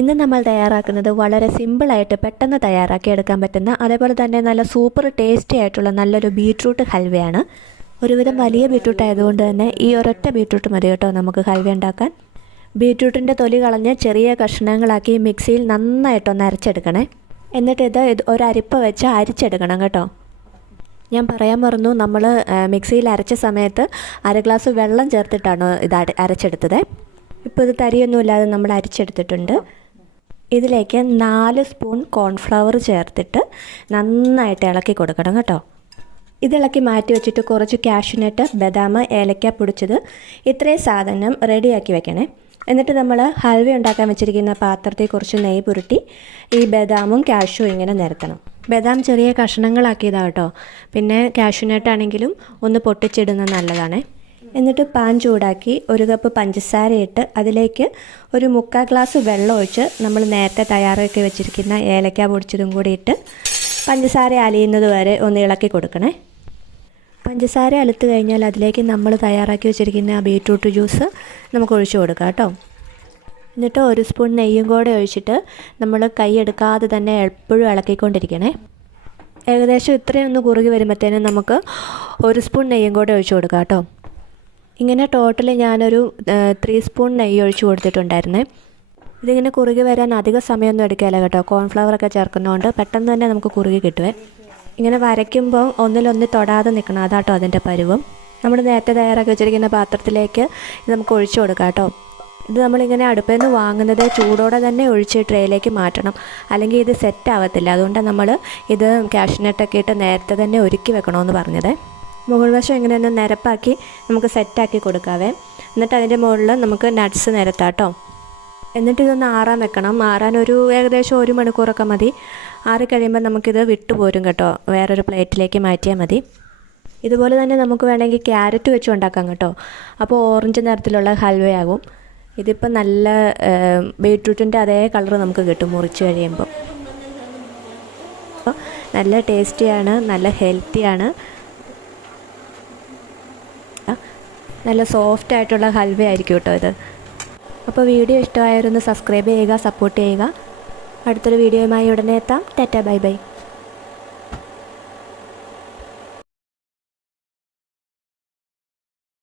ഇന്ന് നമ്മൾ തയ്യാറാക്കുന്നത് വളരെ സിമ്പിളായിട്ട് പെട്ടെന്ന് തയ്യാറാക്കിയെടുക്കാൻ പറ്റുന്ന അതേപോലെ തന്നെ നല്ല സൂപ്പർ ടേസ്റ്റി ആയിട്ടുള്ള നല്ലൊരു ബീട്രൂട്ട് ഹൽവയാണ്. ഒരുവിധം വലിയ ബീട്രൂട്ട് ആയതുകൊണ്ട് തന്നെ ഈ ഒരൊറ്റ ബീട്രൂട്ട് മതി കേട്ടോ നമുക്ക് ഹൽവ ഉണ്ടാക്കാൻ. ബീട്രൂട്ടിൻ്റെ തൊലി കളഞ്ഞ് ചെറിയ കഷ്ണങ്ങളാക്കി മിക്സിയിൽ നന്നായിട്ടൊന്ന് അരച്ചെടുക്കണേ. എന്നിട്ട് ഇത് ഒരരിപ്പ വെച്ച് അരിച്ചെടുക്കണം കേട്ടോ. ഞാൻ പറയാൻ മറന്നു, നമ്മൾ മിക്സിയിൽ അരച്ച സമയത്ത് 1/2 ഗ്ലാസ് വെള്ളം ചേർത്തിട്ടാണ് ഇത് അരച്ചെടുത്തത്. ഇപ്പോൾ ഇത് തരിയൊന്നുമില്ലാതെ നമ്മൾ അരിച്ചെടുത്തിട്ടുണ്ട്. ഇതിലേക്ക് 4 സ്പൂൺ കോൺഫ്ലവർ ചേർത്തിട്ട് നന്നായിട്ട് ഇളക്കി കൊടുക്കണം കേട്ടോ. ഇതിളക്കി മാറ്റി വെച്ചിട്ട് കുറച്ച് കാഷ്യൂനട്ട്, ബദാം, ഏലക്ക പൊടിച്ചത് ഇത്രയും സാധനം റെഡിയാക്കി വെക്കണേ. എന്നിട്ട് നമ്മൾ ഹൽവ ഉണ്ടാക്കാൻ വെച്ചിരിക്കുന്ന പാത്രത്തിൽ കുറച്ച് നെയ്യ് പുരട്ടി ഈ ബദാമും കാഷ്യൂവും ഇങ്ങനെ നിരത്തണം. ബദാം ചെറിയ കഷ്ണങ്ങളാക്കിയതാണ് കേട്ടോ. പിന്നെ കാഷ്യൂനട്ടാണെങ്കിലും ഒന്ന് പൊട്ടിച്ചിടുന്നത് നല്ലതാണ്. എന്നിട്ട് പാൻ ചൂടാക്കി 1 കപ്പ് പഞ്ചസാര ഇട്ട് അതിലേക്ക് ഒരു 3/4 ഗ്ലാസ് വെള്ളം ഒഴിച്ച് നമ്മൾ നേരത്തെ തയ്യാറാക്കി വെച്ചിരിക്കുന്ന ഏലക്ക പൊടിച്ചതും കൂടി ഇട്ട് പഞ്ചസാര അലിയുന്നത് വരെ ഒന്ന് ഇളക്കി കൊടുക്കണേ. പഞ്ചസാര അലുത്ത് കഴിഞ്ഞാൽ അതിലേക്ക് നമ്മൾ തയ്യാറാക്കി വെച്ചിരിക്കുന്ന ആ ബീട്രൂട്ട് ജ്യൂസ് നമുക്ക് ഒഴിച്ചു കൊടുക്കാം കേട്ടോ. എന്നിട്ട് 1 സ്പൂൺ നെയ്യും കൂടെ ഒഴിച്ചിട്ട് നമ്മൾ കൈ എടുക്കാതെ തന്നെ എപ്പോഴും ഇളക്കിക്കൊണ്ടിരിക്കണേ. ഏകദേശം ഇത്രയൊന്ന് കുറുകി വരുമ്പോഴത്തേനും നമുക്ക് 1 സ്പൂൺ നെയ്യും കൂടെ ഒഴിച്ചു കൊടുക്കാം കേട്ടോ. ഇങ്ങനെ ടോട്ടലി ഞാനൊരു 3 സ്പൂൺ നെയ്യ് ഒഴിച്ചു കൊടുത്തിട്ടുണ്ടായിരുന്നേ. ഇതിങ്ങനെ കുറുകി വരാൻ അധിക സമയമൊന്നും എടുക്കില്ല കേട്ടോ. കോൺഫ്ലവറൊക്കെ ചേർക്കുന്നതുകൊണ്ട് പെട്ടെന്ന് തന്നെ നമുക്ക് കുറുകി കിട്ടുവേ. ഇങ്ങനെ വരയ്ക്കുമ്പോൾ ഒന്നിലൊന്ന് തൊടാതെ നിൽക്കണം, അതാട്ടോ അതിൻ്റെ പരുവം. നമ്മൾ നേരത്തെ തയ്യാറാക്കി വെച്ചിരിക്കുന്ന പാത്രത്തിലേക്ക് ഇത് നമുക്ക് ഒഴിച്ചു കൊടുക്കാം കേട്ടോ. ഇത് നമ്മളിങ്ങനെ അടുപ്പിൽ നിന്ന് വാങ്ങുന്നത് ചൂടോടെ തന്നെ ഒഴിച്ച് ട്രേയിലേക്ക് മാറ്റണം, അല്ലെങ്കിൽ ഇത് സെറ്റ് ആവത്തില്ല. അതുകൊണ്ടാണ് നമ്മൾ ഇത് കാഷ്യൂനട്ടൊക്കെ ഇട്ട് നേരത്തെ തന്നെ ഒരുക്കി വെക്കണമെന്ന് പറഞ്ഞത്. മുകൾ വശം ഇങ്ങനെയൊന്ന് നിരപ്പാക്കി നമുക്ക് സെറ്റാക്കി കൊടുക്കാവേ. എന്നിട്ട് അതിൻ്റെ മുകളിൽ നമുക്ക് നട്ട്സ് നിരത്താം കേട്ടോ. എന്നിട്ട് ഇതൊന്ന് ആറാൻ വെക്കണം. ആറാൻ ഏകദേശം 1 മണിക്കൂറൊക്കെ മതി. ആറിക്കഴിയുമ്പോൾ നമുക്കിത് വിട്ടുപോരും കേട്ടോ. വേറൊരു പ്ലേറ്റിലേക്ക് മാറ്റിയാൽ മതി. ഇതുപോലെ തന്നെ നമുക്ക് വേണമെങ്കിൽ ക്യാരറ്റ് വെച്ച് ഉണ്ടാക്കാം കേട്ടോ. അപ്പോൾ ഓറഞ്ച് നിറത്തിലുള്ള ഹൽവയാകും. ഇതിപ്പോൾ നല്ല ബീട്രൂട്ടിൻ്റെ അതേ കളർ നമുക്ക് കിട്ടും മുറിച്ച് കഴിയുമ്പോൾ. അപ്പോൾ നല്ല ടേസ്റ്റിയാണ്, നല്ല ഹെൽത്തിയാണ്, നല്ല സോഫ്റ്റ് ആയിട്ടുള്ള ഹൽവ ആയിരിക്കും കേട്ടോ ഇത്. അപ്പോൾ വീഡിയോ ഇഷ്ടമായവരൊന്ന് സബ്സ്ക്രൈബ് ചെയ്യുക, സപ്പോർട്ട് ചെയ്യുക. അടുത്തൊരു വീഡിയോയുമായി ഉടനെ എത്താം. Tata, bye bye.